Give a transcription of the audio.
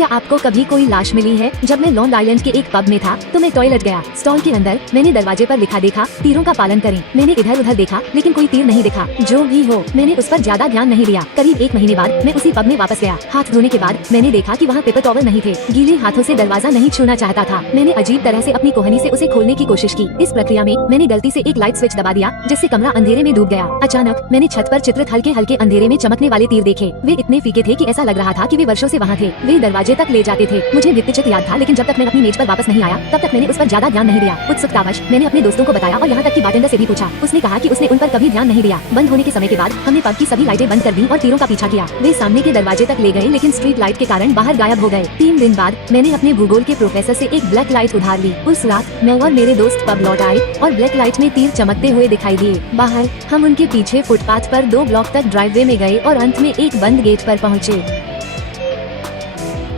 क्या आपको कभी कोई लाश मिली है? जब मैं लॉन्ग आइलैंड के एक पब में था तो मैं टॉयलेट गया। स्टॉल के अंदर मैंने दरवाजे पर लिखा देखा, तीरों का पालन करें। मैंने इधर उधर देखा लेकिन कोई तीर नहीं दिखा। जो भी हो, मैंने उस पर ज्यादा ध्यान नहीं दिया। करीब 1 महीने बाद मैं उसी पब में वापस गया। हाथ धोने के बाद मैंने देखा कि वहाँ पेपर टॉवल नहीं थे। गीले हाथों से दरवाजा नहीं छूना चाहता था। मैंने अजीब तरह से अपनी कोहनी से उसे खोलने की कोशिश की। इस प्रक्रिया में मैंने गलती से एक लाइट स्विच दबा दिया जिससे कमरा अंधेरे में डूब गया। अचानक मैंने छत पर चित्रित हल्के हल्के अंधेरे में चमकने वाले तीर देखे। वे इतने फीके थे कि ऐसा लग रहा था कि वे वर्षों से वहाँ थे। वे दरवाजे तक ले जाते थे। मुझे भित्तिचित्र याद था लेकिन जब तक मैं अपनी मेज पर वापस नहीं आया तब तक मैंने उस पर ज्यादा ध्यान नहीं दिया। उत्सुकतावश मैंने अपने दोस्तों को बताया और यहाँ तक कि बारटेंडर से भी पूछा। उसने कहा कि उसने उन पर कभी ध्यान नहीं दिया। बंद होने के समय के बाद हमने पब की सभी लाइटें बंद कर दी और तीरों का पीछा किया। वे सामने के दरवाजे तक ले गए लेकिन स्ट्रीट लाइट के कारण बाहर गायब हो गए। 3 दिन बाद मैंने अपने भूगोल के प्रोफेसर से एक ब्लैक लाइट उधार ली। उस रात मैं और मेरे दोस्त पब लौट आए और ब्लैक लाइट में तीर चमकते हुए दिखाई दिए। बाहर हम उनके पीछे फुटपाथ पर 2 ब्लॉक तक ड्राइववे में गए और अंत में एक बंद गेट पर पहुँचे।